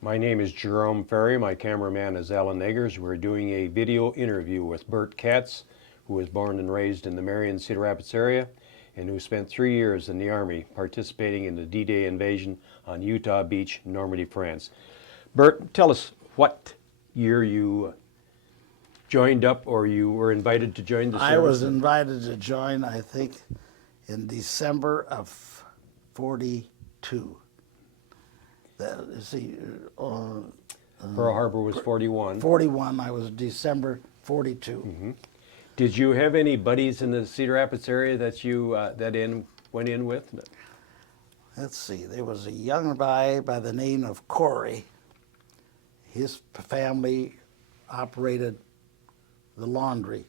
My name is Jerome Ferry. My cameraman is Alan Eggers. We're doing a video interview with Bert Katz, who was born and raised in the Marion, Cedar Rapids area, and who spent 3 years in the Army participating in the D-Day invasion on Utah Beach, Normandy, France. Bert, tell us what year you joined up or you were invited to join the service? I was invited to join, I think, in December of 42. Pearl Harbor was 41. 41, I was December 42. Mm-hmm. Did you have any buddies in the Cedar Rapids area that you went in with? Let's see, there was a young guy by the name of Corey. His family operated the laundry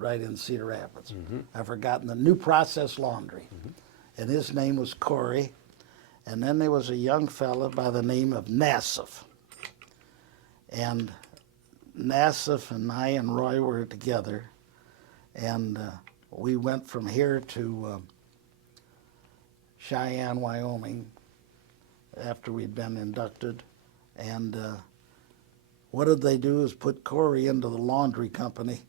right in Cedar Rapids. Mm-hmm. I've forgotten the New Process Laundry. Mm-hmm. And his name was Corey. And then there was a young fella by the name of Nassif. And Nassif and I and Roy were together. And we went from here to Cheyenne, Wyoming, after we'd been inducted. And what did they do is put Corey into the laundry company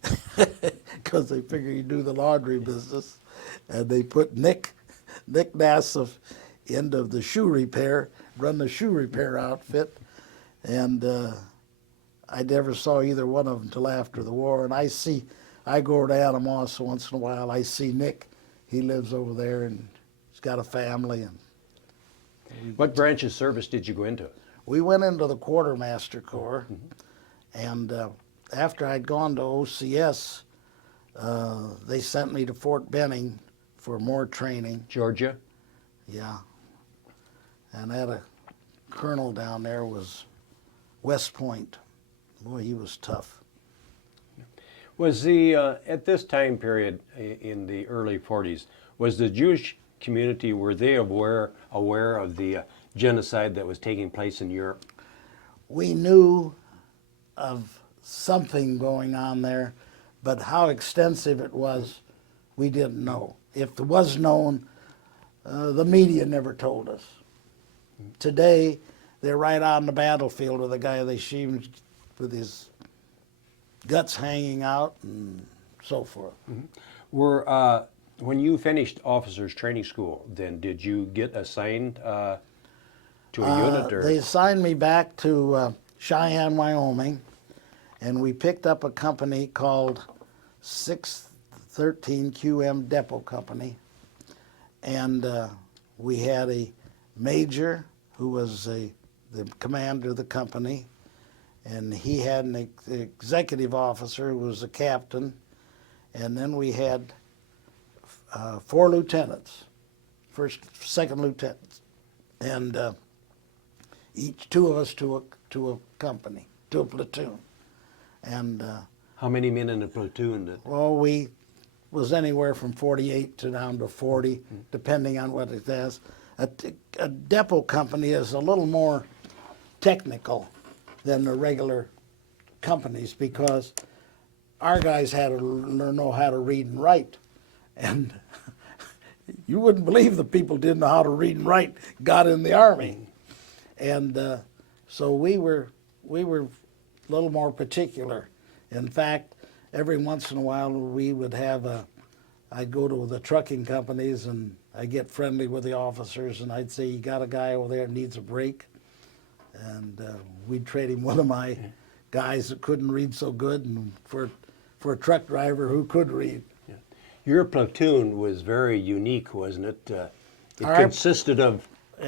because they figured he'd do the laundry business. And they put Nick Nassif into the shoe repair, run the shoe repair outfit. And I never saw either one of them until after the war. And I go over to Anamosa once in a while. I see Nick. He lives over there and he's got a family. And what branch of service did you go into? We went into the Quartermaster Corps. Mm-hmm. And after I'd gone to OCS, they sent me to Fort Benning for more training. Georgia? Yeah. And I had a colonel down there was West Point. Boy, he was tough. Was at this time period in the early 40s, was the Jewish community, were they aware of the genocide that was taking place in Europe? We knew of something going on there, but how extensive it was, we didn't know. If it was known, the media never told us. Today, they're right on the battlefield with a guy they sheamed with his guts hanging out and so forth. Mm-hmm. When you finished officers training school, then did you get assigned to a unit? Or? They assigned me back to Cheyenne, Wyoming, and we picked up a company called 613 QM Depot Company. And we had a major who was the commander of the company, and he had an executive officer who was the captain, and then we had 4 lieutenants, first, second lieutenants, and each 2 of us to a company, to a platoon. And how many men in a platoon? Well, we was anywhere from 48 to down to 40, depending on what it is. A depot company is a little more technical than the regular companies because our guys had to know how to read and write. And you wouldn't believe the people didn't know how to read and write got in the Army. And so we were a little more particular. In fact, every once in a while we would have I'd go to the trucking companies and I'd get friendly with the officers and I'd say, you got a guy over there that needs a break? And we'd trade him one of my guys that couldn't read so good and for a truck driver who could read. Yeah. Your platoon was very unique, wasn't it? It consisted of... We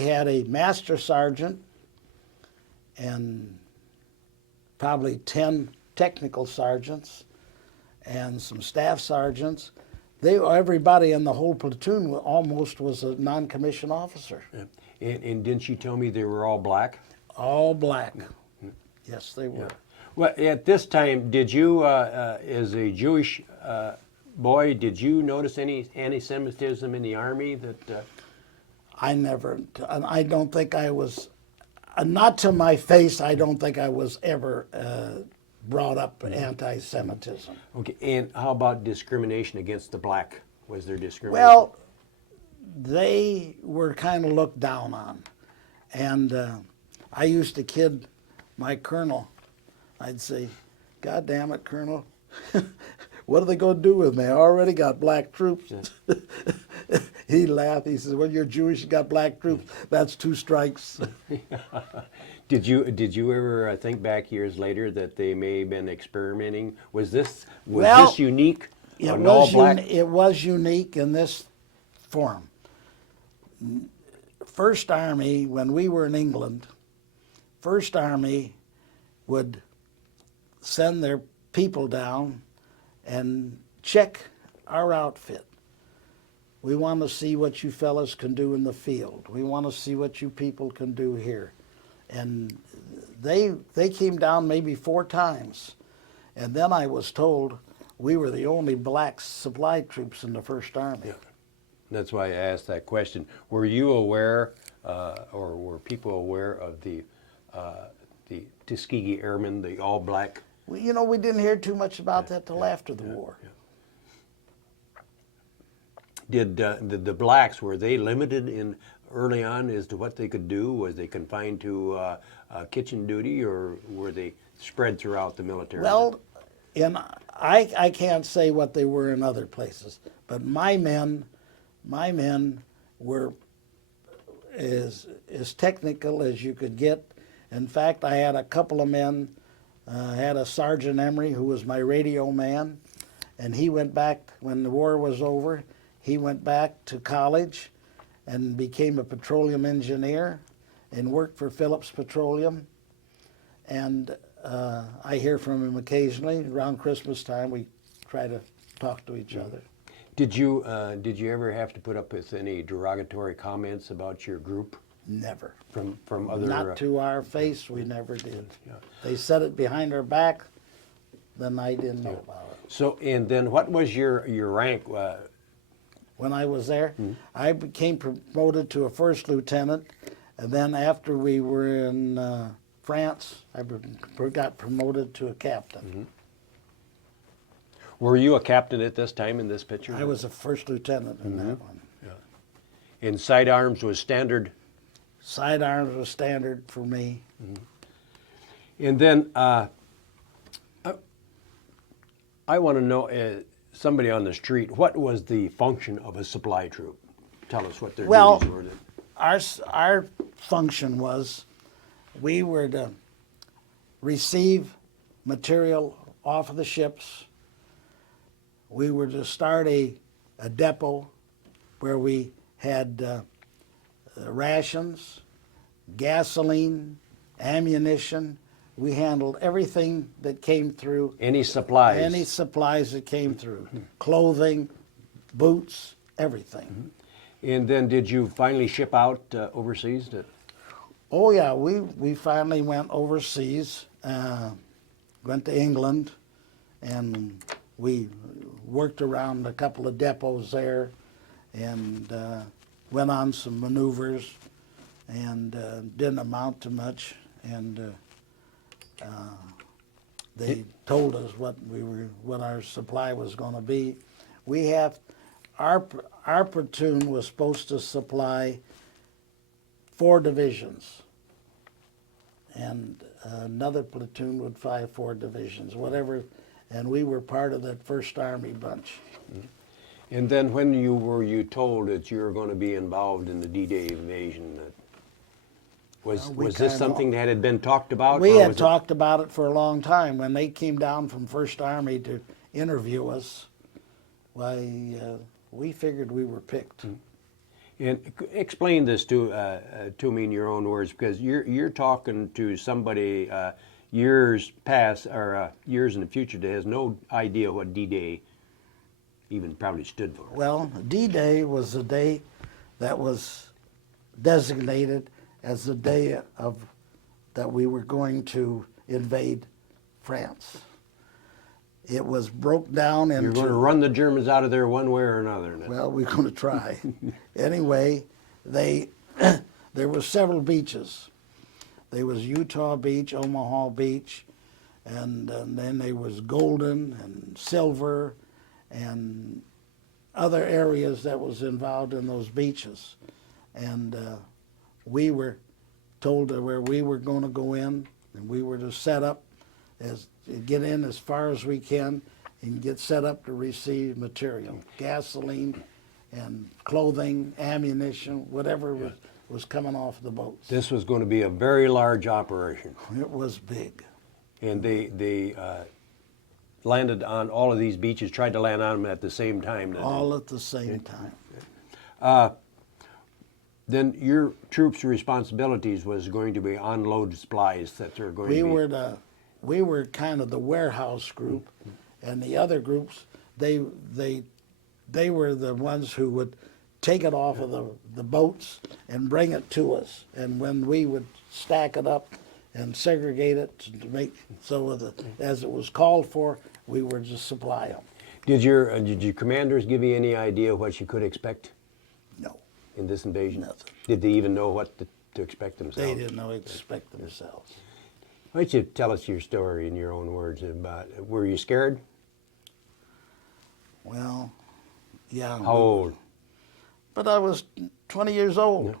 had a master sergeant and probably 10 technical sergeants and some staff sergeants. Everybody in the whole platoon almost was a non-commissioned officer. Yeah. And didn't you tell me they were all black? All black. Yes, they were. Yeah. Well, at this time, did you, as a Jewish boy, did you notice any anti-Semitism in the Army that... I don't think I was, not to my face, I don't think I was ever brought up anti-Semitism. Okay, and how about discrimination against the black? Was there discrimination? Well, they were kind of looked down on. And I used to kid my colonel. I'd say, "God damn it, Colonel, what are they going to do with me? I already got black troops." He laughed. He says, "Well, you're Jewish, you got black troops. That's 2 strikes." Did you ever think back years later that they may have been experimenting? Was this unique? It was unique in this form. First Army, when we were in England, First Army would send their people down and check our outfit. We want to see what you fellas can do in the field. We want to see what you people can do here. And they came down maybe 4 times. And then I was told we were the only black supply troops in the First Army. Yeah. That's why I asked that question. Were you aware, or were people aware of the Tuskegee Airmen, the all-black? Well, you know, we didn't hear too much about that till after the war. Yeah. Did the blacks, were they limited in early on as to what they could do? Was they confined to kitchen duty, or were they spread throughout the military? Well, I can't say what they were in other places, but my men were as technical as you could get. In fact, I had a couple of men. I had a Sergeant Emery who was my radio man, and he went back when the war was over. He went back to college and became a petroleum engineer and worked for Phillips Petroleum. And I hear from him occasionally. Around Christmas time, we try to talk to each other. Did you ever have to put up with any derogatory comments about your group? Never. From other... Not to our face, we never did. Yeah. They said it behind our back, then I didn't know about it. So, and then what was your rank? When I was there, I became promoted to a 1st lieutenant, and then after we were in France, I got promoted to a captain. Mm-hmm. Were you a captain at this time in this picture? I was a 1st lieutenant in that one. Yeah. And sidearms was standard? Sidearms was standard for me. Mm-hmm. And then I want to know, somebody on the street, what was the function of a supply troop? Tell us what their duties were then. Our function was we were to receive material off of the ships. We were to start a depot where we had rations, gasoline, ammunition. We handled everything that came through. Any supplies? Any supplies that came through. Clothing, boots, everything. Mm-hmm. And then did you finally ship out overseas? Oh yeah, we finally went overseas, went to England, and we worked around a couple of depots there, and went on some maneuvers, and didn't amount to much, and they told us what our supply was going to be. We have our platoon was supposed to supply 4 divisions, and another platoon would fly 4 divisions, whatever, and we were part of that First Army bunch. And then when were you told that you were going to be involved in the D-Day invasion? Was this something that had been talked about? We had talked about it for a long time. When they came down from First Army to interview us, why, we figured we were picked. And explain this to me in your own words, because you're talking to somebody years past or years in the future that has no idea what D-Day even probably stood for. Well, D-Day was the day that was designated as the day that we were going to invade France. It was broke down into... You're going to run the Germans out of there one way or another. Well, we're going to try. Anyway, there were several beaches. There was Utah Beach, Omaha Beach, and then there was golden and silver and other areas that was involved in those beaches. And we were told that where we were going to go in, and we were to set up, get in as far as we can and get set up to receive material, gasoline and clothing, ammunition, whatever was coming off the boats. This was going to be a very large operation. It was big. And they landed on all of these beaches, tried to land on them at the same time. All at the same time. Then your troops' responsibilities was going to be unload supplies that they're going to be. We were kind of the warehouse group, and the other groups, they were the ones who would take it off of the boats and bring it to us. And when we would stack it up and segregate it to make so as it was called for, we were to supply them. Did your commanders give you any idea what you could expect No, in this invasion? nothing. Did they even know what to expect themselves? They didn't know expect themselves. Why don't you tell us your story in your own words about it? Were you scared? Well, yeah. How old? But I was 20 years old. Yeah.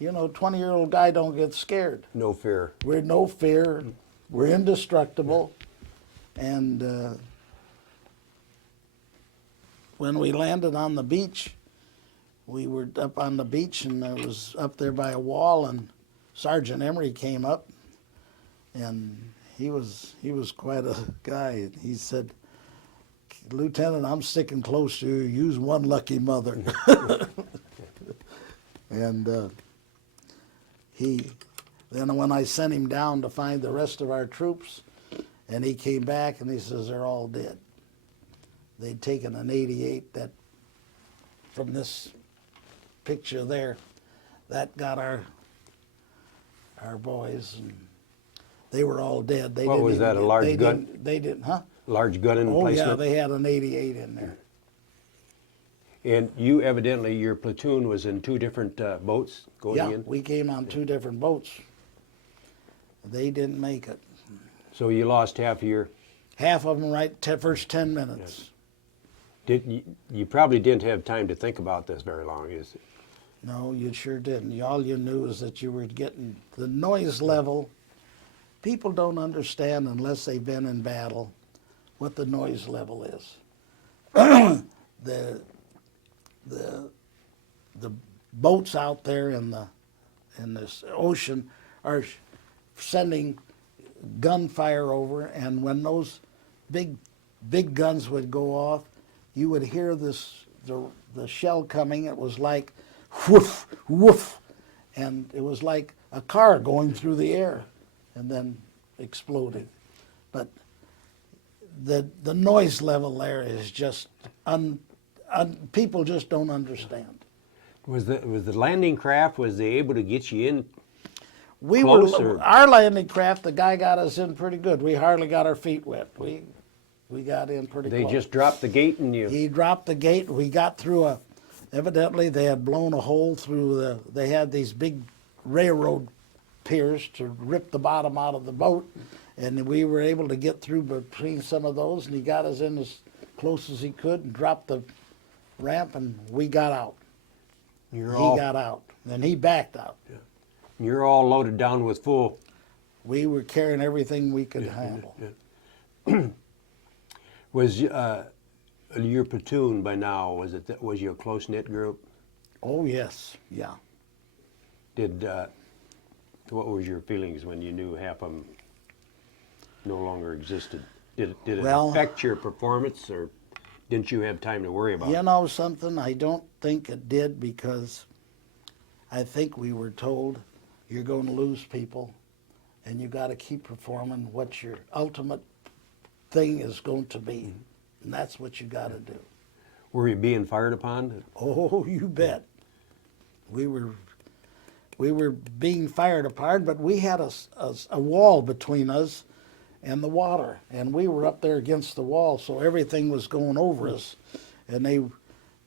You know, 20-year-old guy don't get scared. No fear. We're no fear. We're indestructible. And when we landed on the beach, we were up on the beach, and I was up there by a wall, and Sergeant Emery came up, and he was quite a guy. He said, "Lieutenant, I'm sticking close to you. Use one lucky mother." And then when I sent him down to find the rest of our troops, and he came back and he says, "They're all dead." They'd taken an 88 that, from this picture there, that got our boys, and they were all dead. They What didn't was even that, a get- large they gun? They didn't, huh? Large gun Oh yeah, emplacement? they had an 88 in there. And you evidently, your platoon was in two different boats going Yeah, in? we came on two different boats. They didn't make it. So you lost half of your... Half of them first 10 minutes. You probably didn't have time to think about this very long, is it? No, you sure didn't. All you knew is that you were getting the noise level. People don't understand unless they've been in battle what the noise level is. the boats out there in this ocean are sending gunfire over, and when those big guns would go off, you would hear the shell coming. It was like whoof, woof, and it was like a car going through the air and then exploding. But the noise level there is just people just don't understand. Was the landing craft, was they able to get you in? Our landing craft, the guy got us in pretty good. We hardly got our feet wet. We got in pretty They close. just dropped the gate and you... He dropped the gate. We got through evidently they had blown a hole through they had these big railroad piers to rip the bottom out of the boat, and we were able to get through between some of those, and he got us in as close as he could and dropped the ramp, and we got out. He got out, and he backed out. Yeah. You're all loaded down with full... We were carrying everything we could handle. Yeah. Was your platoon by now, was you a close-knit group? Oh, yes, yeah. What was your feelings when you knew half of them no longer existed? Did it Well, affect your performance, or didn't you have time to worry about it? You know something? I don't think it did, because I think we were told you're going to lose people, and you got to keep performing what your ultimate thing is going to be, and that's what you got to do. Were you being fired upon? Oh, you bet. We were being fired apart, but we had a wall between us and the water, and we were up there against the wall, so everything was going over us, and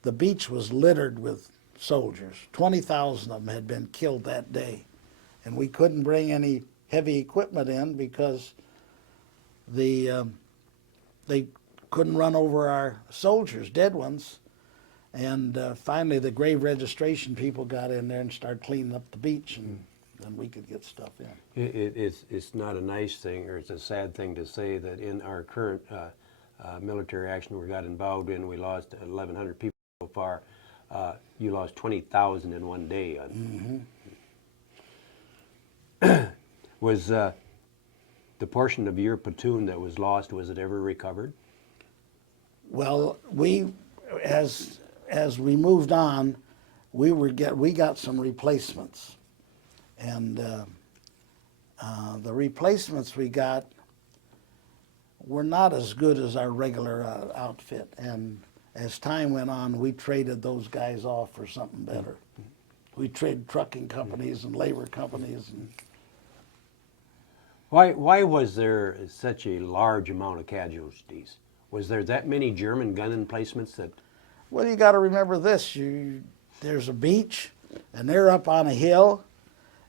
the beach was littered with soldiers. 20,000 of them had been killed that day, and we couldn't bring any heavy equipment in because they couldn't run over our soldiers, dead ones. And finally, the grave registration people got in there and started cleaning up the beach, and then we could get stuff in. It's not a nice thing, or it's a sad thing to say that in our current military action we got involved in, we lost 1,100 people so far. You lost 20,000 in one day. Was the portion of your platoon that was lost, was it ever recovered? Well, as we moved on, we got some replacements, and the replacements we got were not as good as our regular outfit. And as time went on, we traded those guys off for something better. We traded trucking companies and labor companies. And Why was there such a large amount of casualties? Was there that many German gun emplacements that? well, you got to remember this: there's a beach, and they're up on a hill,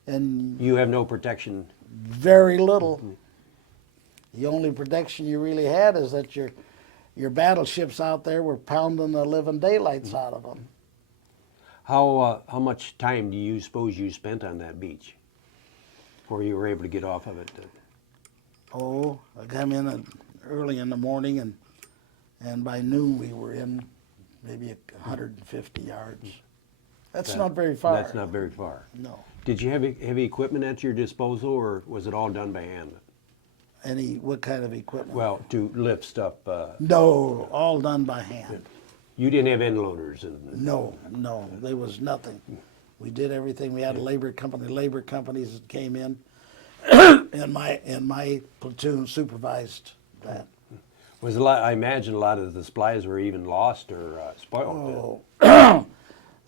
and You have no protection. very little. The only protection you really had is that your battleships out there were pounding the living daylights out of them. How much time do you suppose you spent on that beach before you were able to get off of it? Oh, I come in early in the morning, and by noon we were in maybe 150 yards. That's not very far. That's not very far. No. Did you have heavy equipment at your disposal, or was it all done by hand? What kind of equipment? Well, to lift stuff. No, all done by hand. You didn't have end loaders. No, there was nothing. We did everything. We had a labor companies that came in, and my platoon supervised that. Was a lot? I imagine a lot of the supplies were even lost or spoiled. Oh,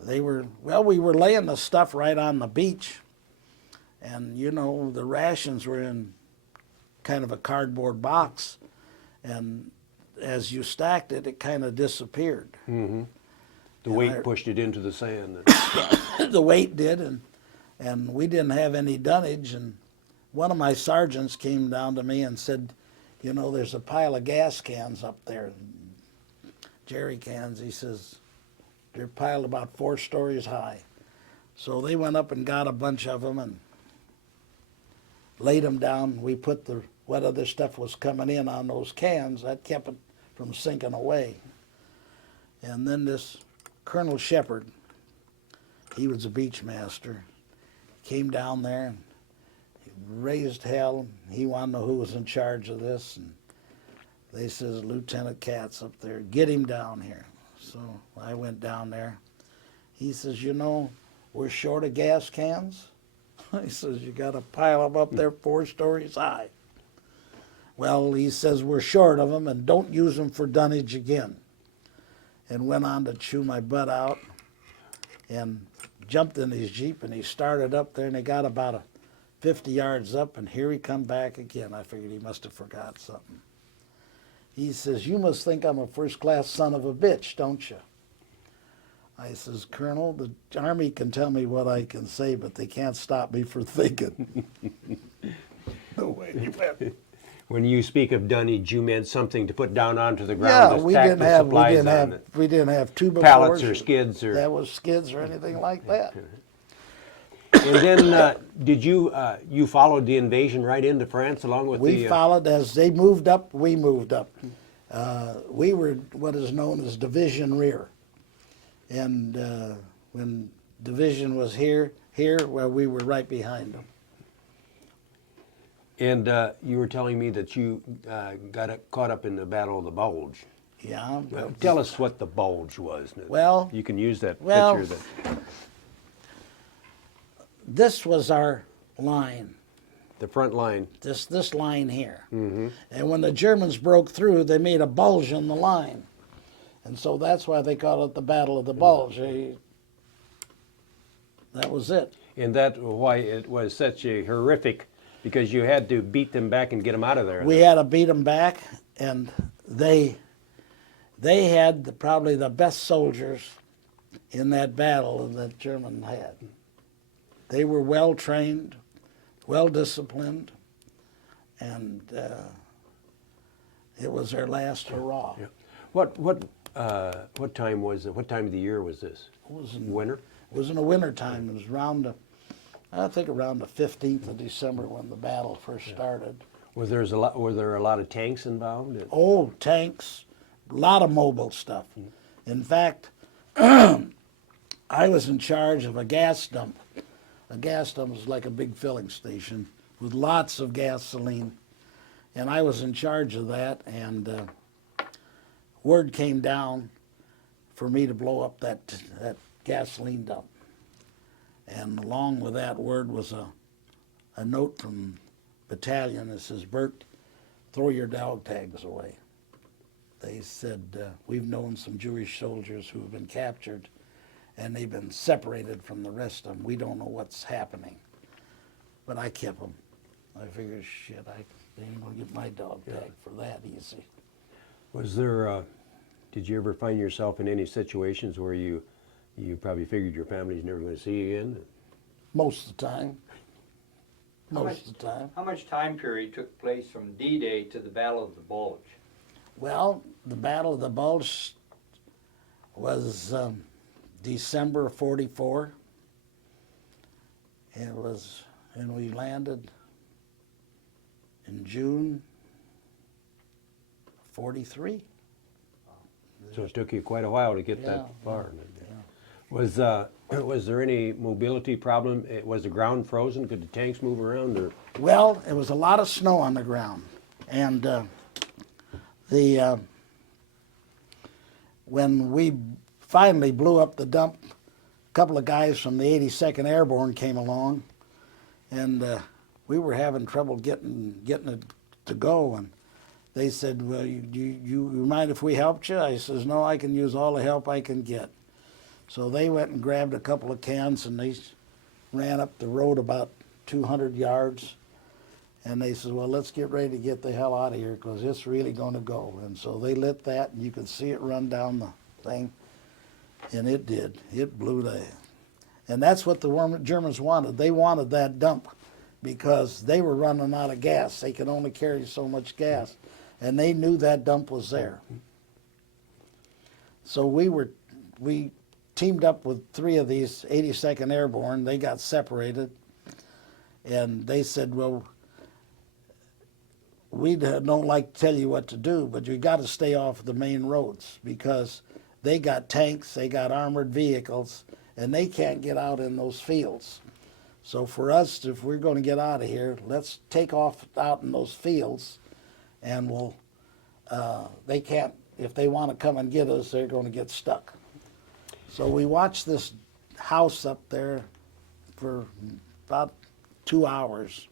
we were laying the stuff right on the beach, and the rations were in kind of a cardboard box, and as you stacked it, it kind of disappeared. The weight pushed it into the sand. The weight did, and we didn't have any dunnage. And one of my sergeants came down to me and said, there's a pile of gas cans up there, jerry cans. He says, they're piled about 4 stories high. So they went up and got a bunch of them and laid them down. We put what other stuff was coming in on those cans. That kept it from sinking away. And then this Colonel Shepard, he was a beach master, came down there and he raised hell. He wanted to know who was in charge of this. And they says, Lieutenant Katz up there, get him down here. So I went down there. He says, we're short of gas cans. He says, you got to pile them up there 4 stories high. Well, he says, we're short of them, and don't use them for dunnage again. And went on to chew my butt out and jumped in his Jeep, and he started up there, and they got about 50 yards up, and here he come back again. I figured he must have forgot something. He says, you must think I'm a first-class son of a bitch, don't you? I says, Colonel, the Army can tell me what I can say, but they can't stop me from thinking. No way he went. When you speak of dunnage, you meant something to put down onto the ground. Yeah, we didn't have two pallets or skids or that was skids or anything like that. And then, did you followed the invasion right into France along with We followed as they moved up. We moved up. We were what is known as division rear, and when division was here, well, we were right behind them. And you were telling me that you got caught up in the Battle of the Bulge. Yeah. Tell us what the Bulge was. Well, you can use that well, picture. This was our line. The front line. This line here. Mm-hmm. And when the Germans broke through, they made a bulge in the line. And so that's why they call it the Battle of the Bulge. That was it. And that's why it was such a horrific, because you had to beat them back and get them out of there. We had to beat them back, and they had probably the best soldiers in that battle that German had. They were well trained, well disciplined, and It was their last hurrah. Yeah. What time was it? What time of the year was this? It was Winter? It was in the winter time. It was I think around the 15th of December when the battle first started. Were there a lot of tanks involved? Oh, tanks, a lot of mobile stuff. In fact, I was in charge of a gas dump. A gas dump is like a big filling station with lots of gasoline. And I was in charge of that, and word came down for me to blow up that gasoline dump. And along with that word was a note from battalion that says, "Bert, throw your dog tags away." They said, "We've known some Jewish soldiers who have been captured, and they've been separated from the rest of them. We don't know what's happening." But I kept them. I figured, shit, they ain't gonna get my dog tag for that easy. Was there? Did you ever find yourself in any situations where you probably figured your family's never going to see you again? Most of the time. Most of the time. How much time period took place from D-Day to the Battle of the Bulge? Well, the Battle of the Bulge was December of '44. And we landed in June of '43. So it took you quite a while to get Yeah, that far. yeah. Was there any mobility problem? Was the ground frozen? Could the tanks move around? Or Well, it was a lot of snow on the ground, and when we finally blew up the dump, a couple of guys from the 82nd Airborne came along, and we were having trouble getting it to go, and they said, "Well, you mind if we helped you?" I says, "No, I can use all the help I can get." So they went and grabbed a couple of cans, and they ran up the road about 200 yards, and they said, "Well, let's get ready to get the hell out of here because it's really going to go." And so they lit that, and you could see it run down the thing, and it did. It blew the... And that's what the Germans wanted. They wanted that dump because they were running out of gas. They could only carry so much gas, and they knew that dump was there. So we teamed up with 3 of these 82nd Airborne. They got separated, and they said, "Well, we don't like to tell you what to do, but you got to stay off the main roads because they got tanks, they got armored vehicles, and they can't get out in those fields. So for us, if we're going to get out of here, let's take off out in those fields, and they can't, if they want to come and get us, they're going to get stuck." So we watched this house up there for about 2 hours,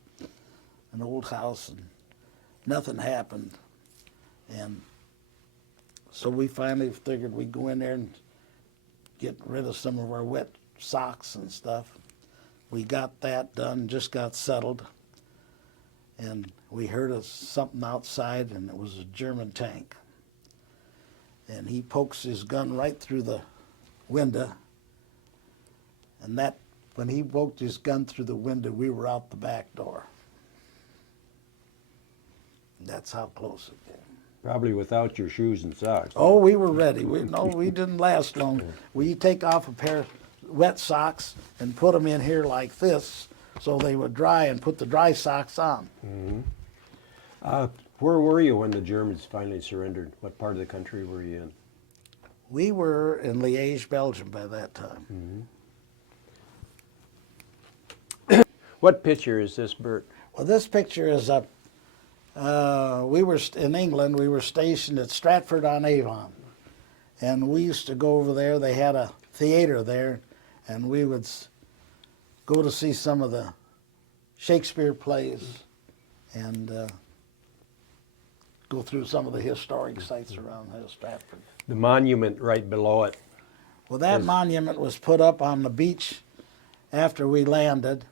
an old house, and nothing happened. And so we finally figured we'd go in there and get rid of some of our wet socks and stuff. We got that done, just got settled, and we heard something outside, and it was a German tank. And he pokes his gun right through the window, and when he poked his gun through the window, we were out the back door. That's how close it came. probably without your shoes and socks? Oh, we were ready. We didn't last long. We take off a pair of wet socks and put them in here like this so they would dry, and put the dry socks on. Where were you when the Germans finally surrendered? What part of the country were you in? We were in Liège, Belgium by that time. What picture is this, Bert? Well, this picture is we were in England. We were stationed at Stratford-on-Avon, and we used to go over there. They had a theater there, and we would go to see some of the Shakespeare plays and go through some of the historic sites around Stratford. The monument right below it. Well, that monument was put up on the beach after we landed.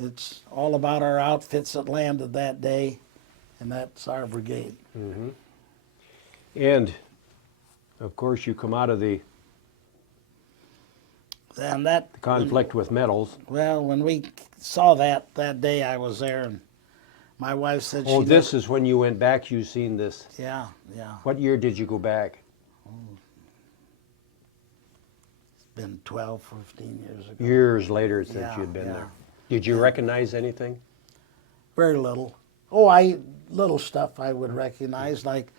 It's all about our outfits that landed that day, and that's our brigade. And, of course, you come out of the And that conflict with metals. Well, when we saw that day I was there, and My wife said Oh, she this is when you went back, you seen this. Yeah, yeah. What year did you go back? It's been 12, 15 years ago. Years later since Yeah, you'd been yeah. there. Did you recognize anything? Very little. Little stuff I would recognize, like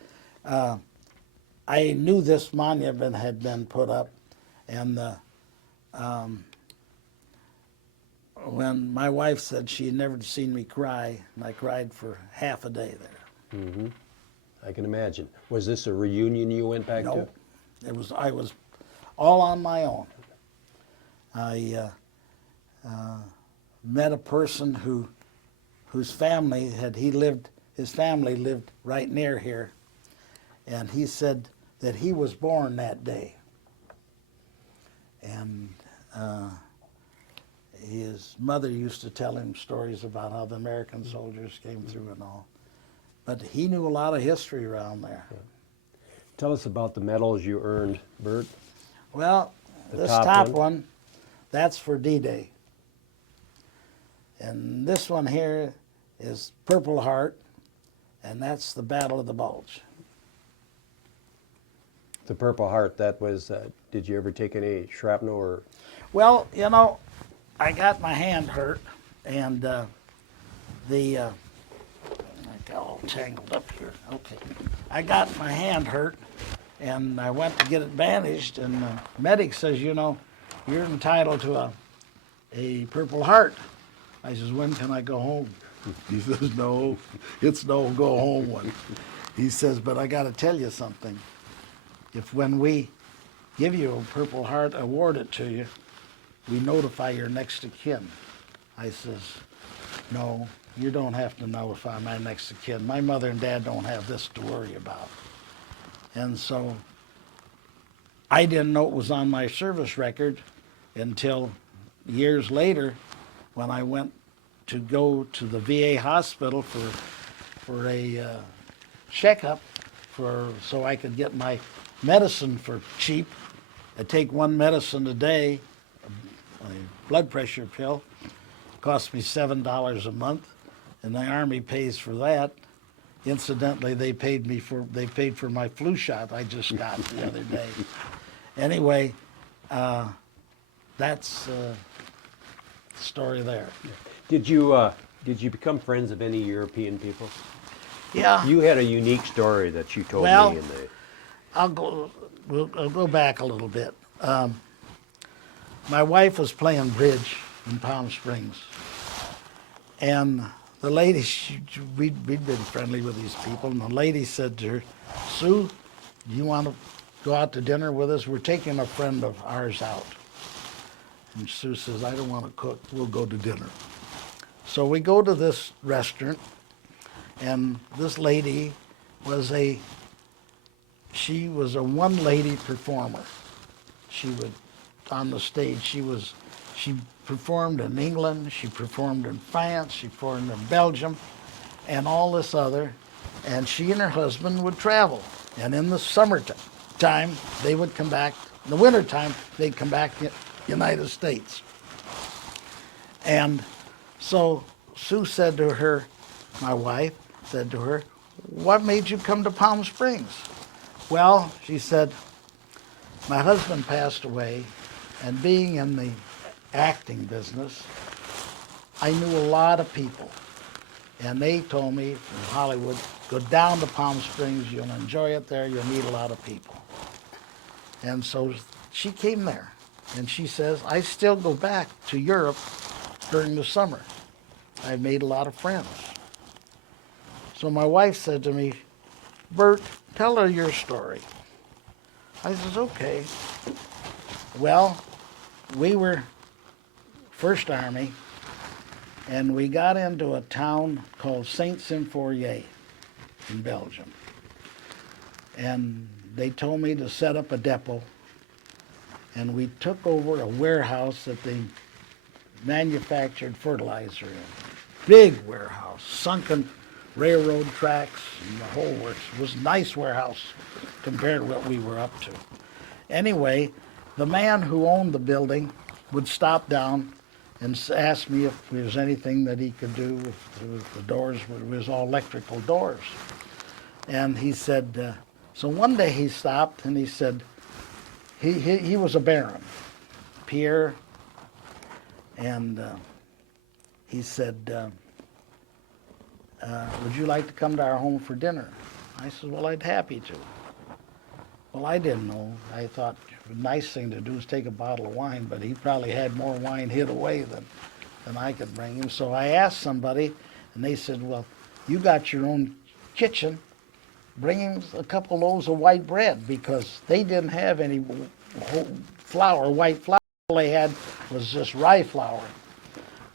I knew this monument had been put up, and when my wife said she had never seen me cry, and I cried for half a day there. Mm-hmm. I can imagine. Was this a reunion you went back to? No, I was all on my own. I met a person whose family his family lived right near here, and he said that he was born that day, and his mother used to tell him stories about how the American soldiers came through and all, but he knew a lot of history around there. Tell us about the medals you earned, Bert. Well, The this top top one? one, that's for D-Day. And this one here is Purple Heart, and that's the Battle of the Bulge. The Purple Heart, that was, did you ever take any shrapnel or? Well, I got my hand hurt, and I got all tangled up here. Okay. I got my hand hurt, and I went to get it bandaged, and the medic says, you're entitled to a Purple Heart. I says, when can I go home? He says, no, it's no go home one. He says, but I got to tell you something. If when we give you a Purple Heart, award it to you, we notify your next of kin. I says, no, you don't have to notify my next of kin. My mother and dad don't have this to worry about. And so I didn't know it was on my service record until years later when I went to go to the VA hospital for a checkup so I could get my medicine for cheap. I take one medicine a day, a blood pressure pill. Cost me $7 a month, and the Army pays for that. Incidentally, they paid for my flu shot I just got the other day. Anyway, that's the story there. Did you become friends of any European people? Yeah. You had a unique story that you told Well, me in the. I'll go back a little bit. My wife was playing bridge in Palm Springs, and the lady, we'd been friendly with these people, and the lady said to her, Sue, do you want to go out to dinner with us? We're taking a friend of ours out. And Sue says, I don't want to cook, we'll go to dinner. So we go to this restaurant, and this lady was a one-lady performer. She would, on the stage, she performed in England, she performed in France, she performed in Belgium, and all this other. And she and her husband would travel. And in the summertime, they would come back. In the wintertime, they'd come back to the United States. And so Sue said to her, my wife said to her, what made you come to Palm Springs? Well, she said, my husband passed away, and being in the acting business, I knew a lot of people. And they told me from Hollywood, go down to Palm Springs, you'll enjoy it there, you'll meet a lot of people. And so she came there, and she says, I still go back to Europe during the summer. I've made a lot of friends. So my wife said to me, Bert, tell her your story. I says, okay. Well, we were First Army, and we got into a town called Saint-Symphorien in Belgium. And they told me to set up a depot, and we took over a warehouse that they manufactured fertilizer in. Big warehouse, sunken railroad tracks, and the whole works. It was a nice warehouse compared to what we were up to. Anyway, the man who owned the building would stop down and asked me if there was anything that he could do with the doors. It was all electrical doors. And he said, so one day he stopped and he said, he was a baron, Pierre, and he said, would you like to come to our home for dinner? I said, well, I'd happy to. Well, I didn't know. I thought the nice thing to do is take a bottle of wine, but he probably had more wine hid away than I could bring him. So I asked somebody, and they said, well, you got your own kitchen. Bring him a couple loaves of white bread, because they didn't have any flour, white flour. All they had was just rye flour.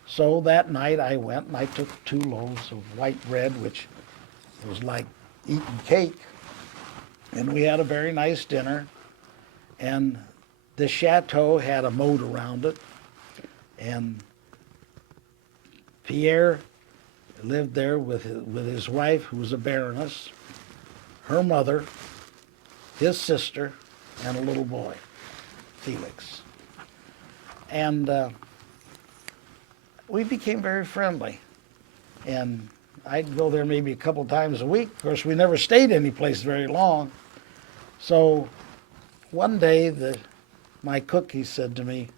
So that night I went and I took 2 loaves of white bread, which was like eating cake. And we had a very nice dinner. And the chateau had a moat around it. And Pierre lived there with his wife, who was a baroness, her mother, his sister, and a little boy, Felix. And we became very friendly. And I'd go there maybe a couple times a week. Of course, we never stayed any place very long. So one day, my cook, he said to me,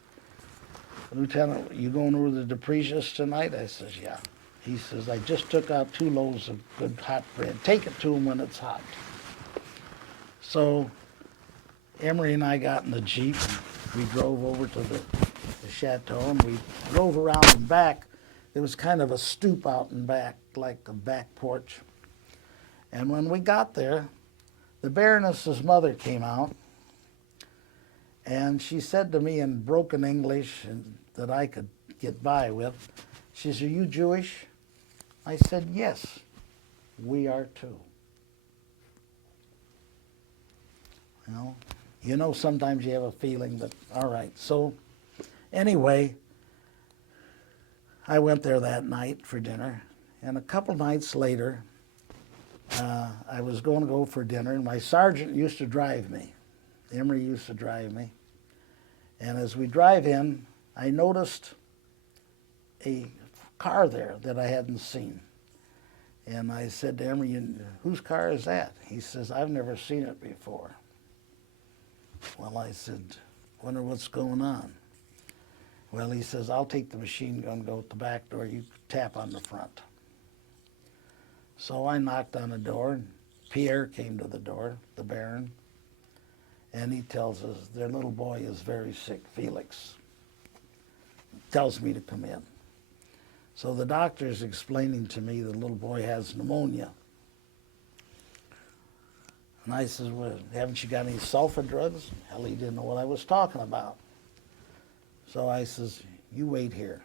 Lieutenant, you going over to the Deprecius tonight? I says, yeah. He says, I just took out 2 loaves of good hot bread. Take it to him when it's hot. So Emery and I got in the Jeep, and we drove over to the chateau, and we drove around and back. There was kind of a stoop out and back, like a back porch. And when we got there, the Baroness's mother came out, and she said to me in broken English that I could get by with, she said, are you Jewish? I said, yes, we are too. You know, sometimes you have a feeling that, all right. So anyway, I went there that night for dinner, and a couple nights later, I was going to go for dinner, and my sergeant used to drive me. Emery used to drive me. And as we drive in, I noticed a car there that I hadn't seen. And I said to Emery, whose car is that? He says, I've never seen it before. Well, I said, wonder what's going on. Well, he says, I'll take the machine gun, go at the back door, you tap on the front. So I knocked on the door, and Pierre came to the door, the Baron, and he tells us their little boy is very sick, Felix. Tells me to come in. So the doctor's explaining to me the little boy has pneumonia. And I says, well, haven't you got any sulfa drugs? Hell, he didn't know what I was talking about. So I says, you wait here.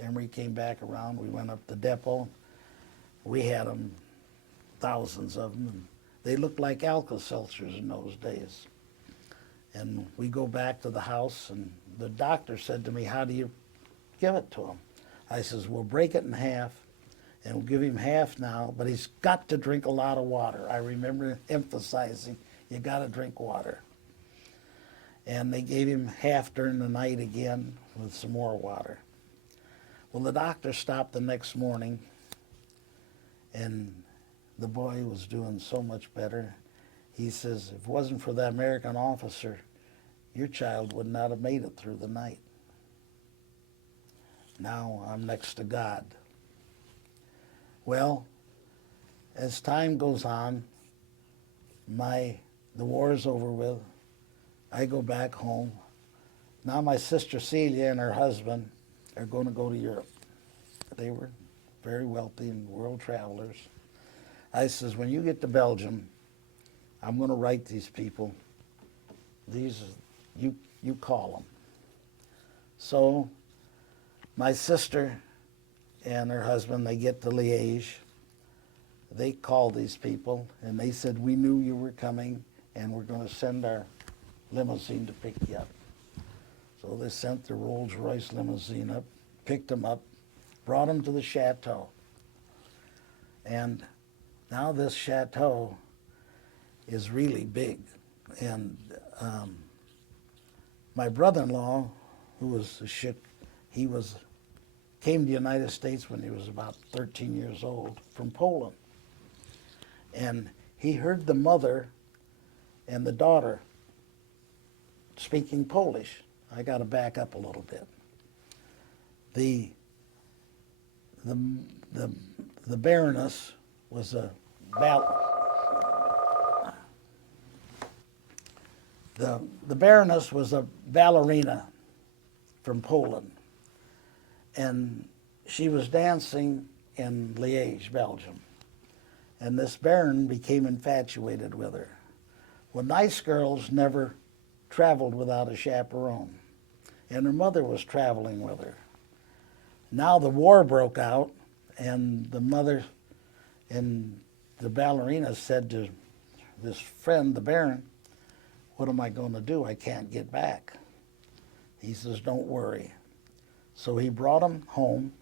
Emery came back around. We went up the depot. We had them, thousands of them. And they looked like Alka-Seltzers in those days. And we go back to the house, and the doctor said to me, how do you give it to him? I says, we'll break it in half, and we'll give him half now, but he's got to drink a lot of water. I remember emphasizing, you got to drink water. And they gave him half during the night again with some more water. Well, the doctor stopped the next morning, and the boy was doing so much better. He says, if it wasn't for that American officer, your child would not have made it through the night. Now I'm next to God. Well, as time goes on, the war is over with. I go back home. Now my sister Celia and her husband are going to go to Europe. They were very wealthy and world travelers. I says, when you get to Belgium, I'm going to write these people. You call them. So my sister and her husband, they get to Liège. They called these people, and they said, we knew you were coming, and we're going to send our limousine to pick you up. So they sent the Rolls-Royce limousine up, picked them up, brought them to the chateau. And now this chateau is really big. And my brother-in-law, who was a ship, he was came to the United States when he was about 13 years old from Poland. And he heard the mother and the daughter speaking Polish. I got to back up a little bit. The Baroness was a the Baroness was a ballerina from Poland, and she was dancing in Liège, Belgium. And this Baron became infatuated with her. Well, nice girls never traveled without a chaperone, and her mother was traveling with her. Now the war broke out, and the mother and the ballerina said to this friend, the Baron, "What am I going to do? I can't get back." He says, "Don't worry." So he brought them home,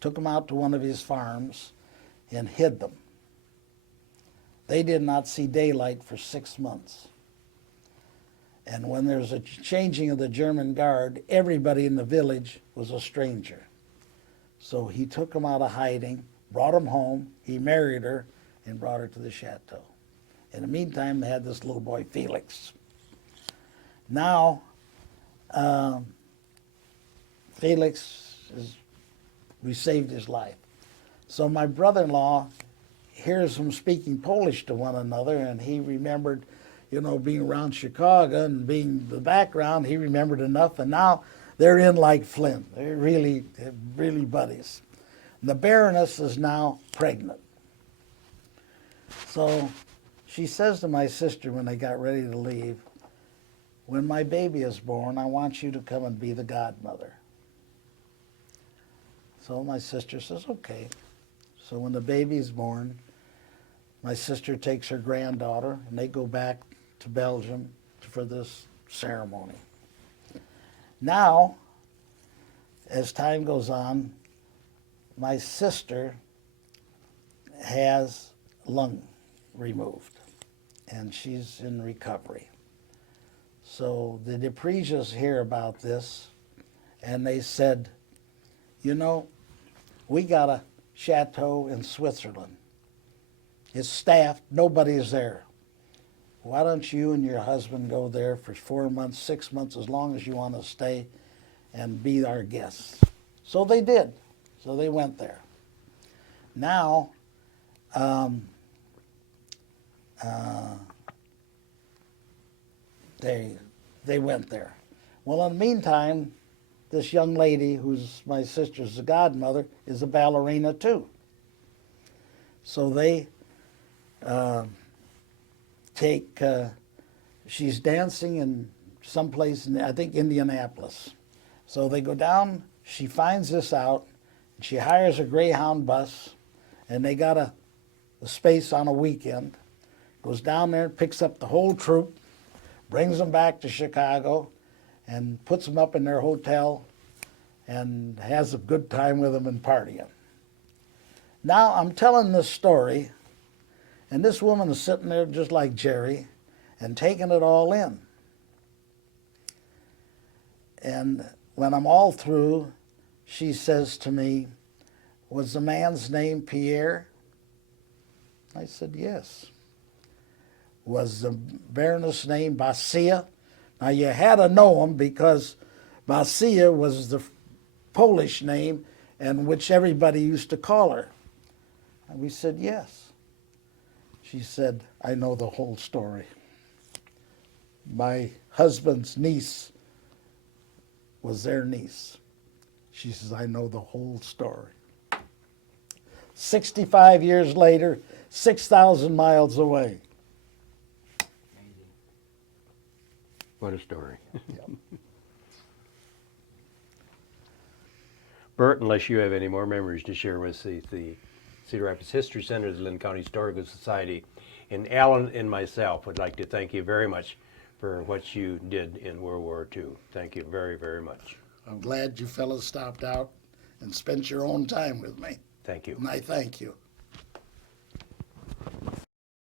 took them out to one of his farms, and hid them. They did not see daylight for 6 months. And when there was a changing of the German guard, everybody in the village was a stranger. So he took them out of hiding, brought them home, he married her, and brought her to the chateau. In the meantime, they had this little boy, Felix. Now, we saved his life. So my brother-in-law hears them speaking Polish to one another, and he remembered, being around Chicago and being the background, he remembered enough, and now they're in like Flint. They're really buddies. And the Baroness is now pregnant. So she says to my sister when they got ready to leave, "When my baby is born, I want you to come and be the godmother." So my sister says, "Okay." So when the baby's born, my sister takes her granddaughter, and they go back to Belgium for this ceremony. Now, as time goes on, my sister has lung removed, and she's in recovery. So the DePrezes hear about this, and they said, "We got a chateau in Switzerland. It's staffed, nobody's there. Why don't you and your husband go there for 4 months, 6 months, as long as you want to stay and be our guests?" So they did. So they went there. Now, they went there. Well, in the meantime, this young lady, who's my sister's godmother, is a ballerina too. So they she's dancing in someplace in, I think, Indianapolis. So they go down, she finds this out, and she hires a Greyhound bus, and they got a space on a weekend, goes down there, picks up the whole troupe, brings them back to Chicago, and puts them up in their hotel, and has a good time with them and partying. Now I'm telling this story, and this woman is sitting there just like Jerry and taking it all in. And when I'm all through, she says to me, "Was the man's name Pierre?" I said, "Yes." "Was the Baroness' name Basia?" Now you had to know him because Basia was the Polish name and which everybody used to call her. And we said, "Yes." She said, "I know the whole story. My husband's niece was their niece." She says, "I know the whole story." 65 years later, 6,000 miles away. Amazing. What a story. Yep. Bert, unless you have any more memories to share with the Cedar Rapids History Center, the Linn County Historical Society, and Alan and myself would like to thank you very much for what you did in World War II. Thank you very, very much. I'm glad you fellas stopped out and spent your own time with me. Thank you. And I thank you.